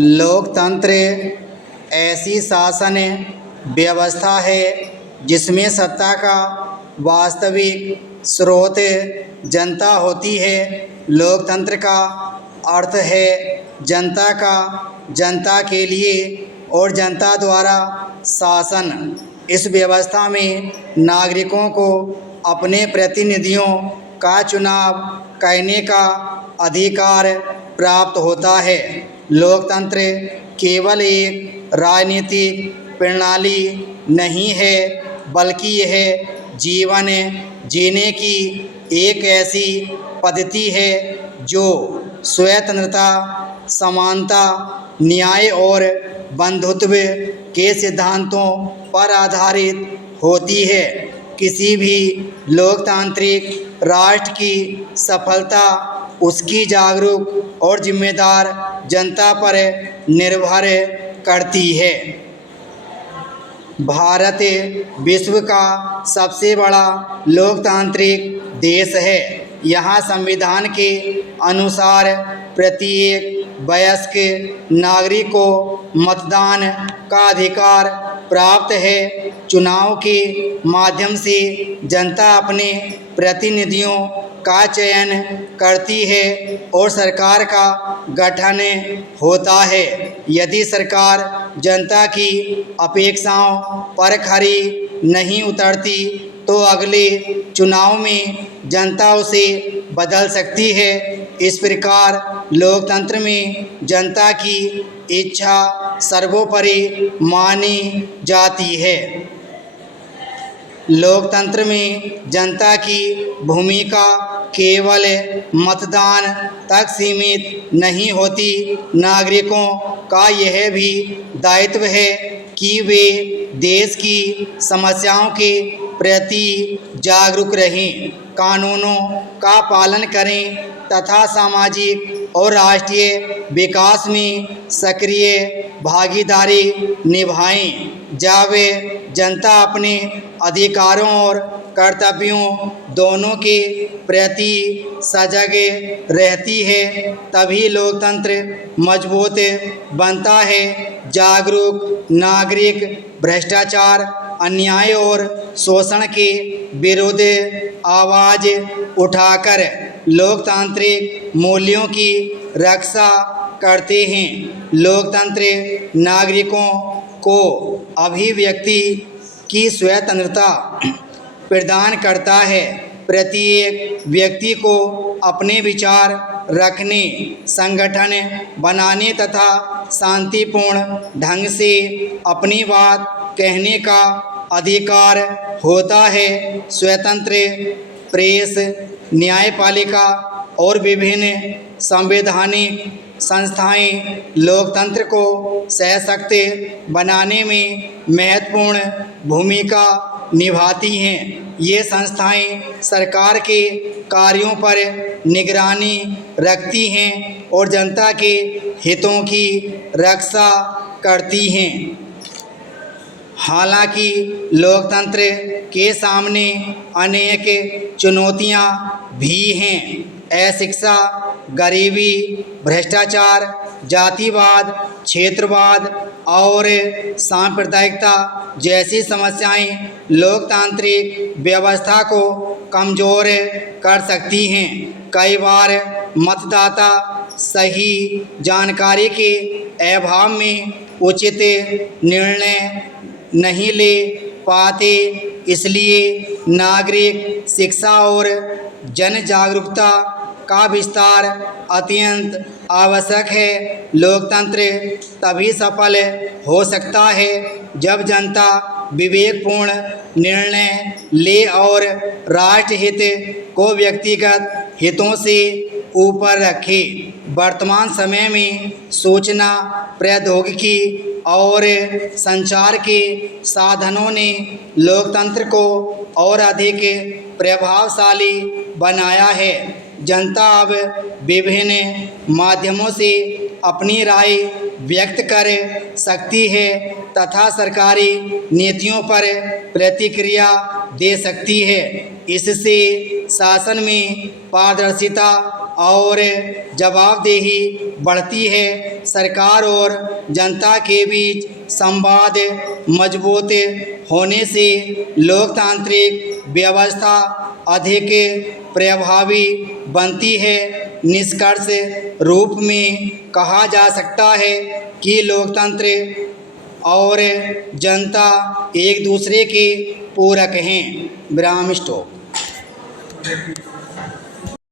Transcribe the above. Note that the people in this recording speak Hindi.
लोकतंत्र ऐसी शासन व्यवस्था है जिसमें सत्ता का वास्तविक स्रोत जनता होती है। लोकतंत्र का अर्थ है जनता का जनता के लिए और जनता द्वारा शासन। इस व्यवस्था में नागरिकों को अपने प्रतिनिधियों का चुनाव करने का अधिकार प्राप्त होता है। लोकतंत्र केवल एक राजनीतिक प्रणाली नहीं है, बल्कि यह जीवन जीने की एक ऐसी पद्धति है जो स्वतंत्रता, समानता, न्याय और बंधुत्व के सिद्धांतों पर आधारित होती है। किसी भी लोकतांत्रिक राष्ट्र की सफलता उसकी जागरूक और जिम्मेदार जनता पर निर्भर करती है। भारत विश्व का सबसे बड़ा लोकतांत्रिक देश है। यहाँ संविधान के अनुसार प्रत्येक वयस्क नागरिक को मतदान का अधिकार प्राप्त है। चुनाव के माध्यम से जनता अपने प्रतिनिधियों का चयन करती है और सरकार का गठन होता है। यदि सरकार जनता की अपेक्षाओं पर खरी नहीं उतरती तो अगले चुनाव में जनता उसे बदल सकती है। इस प्रकार लोकतंत्र में जनता की इच्छा सर्वोपरि मानी जाती है। लोकतंत्र में जनता की भूमिका केवल मतदान तक सीमित नहीं होती। नागरिकों का यह भी दायित्व है कि वे देश की समस्याओं के प्रति जागरूक रहें, कानूनों का पालन करें तथा सामाजिक और राष्ट्रीय विकास में सक्रिय भागीदारी निभाएं। जब जनता अपने अधिकारों और कर्तव्यों दोनों के प्रति सजग रहती है तभी लोकतंत्र मजबूत बनता है। जागरूक नागरिक भ्रष्टाचार, अन्याय और शोषण के विरुद्ध आवाज़ उठाकर लोकतांत्रिक मूल्यों की रक्षा करते हैं। लोकतंत्र नागरिकों को अभिव्यक्ति की स्वतंत्रता प्रदान करता है। प्रत्येक व्यक्ति को अपने विचार रखने, संगठन बनाने तथा शांतिपूर्ण ढंग से अपनी बात कहने का अधिकार होता है। स्वतंत्र प्रेस, न्यायपालिका और विभिन्न संवैधानिक संस्थाएं लोकतंत्र को सशक्त बनाने में महत्वपूर्ण भूमिका निभाती हैं। ये संस्थाएं सरकार के कार्यों पर निगरानी रखती हैं और जनता के हितों की रक्षा करती हैं। हालांकि लोकतंत्र के सामने अनेक चुनौतियां भी हैं। अशिक्षा, गरीबी, भ्रष्टाचार, जातिवाद, क्षेत्रवाद और सांप्रदायिकता जैसी समस्याएं लोकतांत्रिक व्यवस्था को कमज़ोर कर सकती हैं। कई बार मतदाता सही जानकारी के अभाव में उचित निर्णय नहीं ले पाते। इसलिए नागरिक शिक्षा और जन जागरूकता का विस्तार अत्यंत आवश्यक है। लोकतंत्र तभी सफल हो सकता है जब जनता विवेकपूर्ण निर्णय ले और राष्ट्र हित को व्यक्तिगत हितों से ऊपर रखे। वर्तमान समय में सूचना प्रौद्योगिकी और संचार के साधनों ने लोकतंत्र को और अधिक प्रभावशाली बनाया है। जनता अब विभिन्न माध्यमों से अपनी राय व्यक्त कर सकती है तथा सरकारी नीतियों पर प्रतिक्रिया दे सकती है। इससे शासन में पारदर्शिता और जवाबदेही बढ़ती है। सरकार और जनता के बीच संवाद मजबूत होने से लोकतांत्रिक व्यवस्था अधिक प्रभावी बनती है। निष्कर्ष रूप में कहा जा सकता है कि लोकतंत्र और जनता एक दूसरे के पूरक हैं। विराम स्टॉप।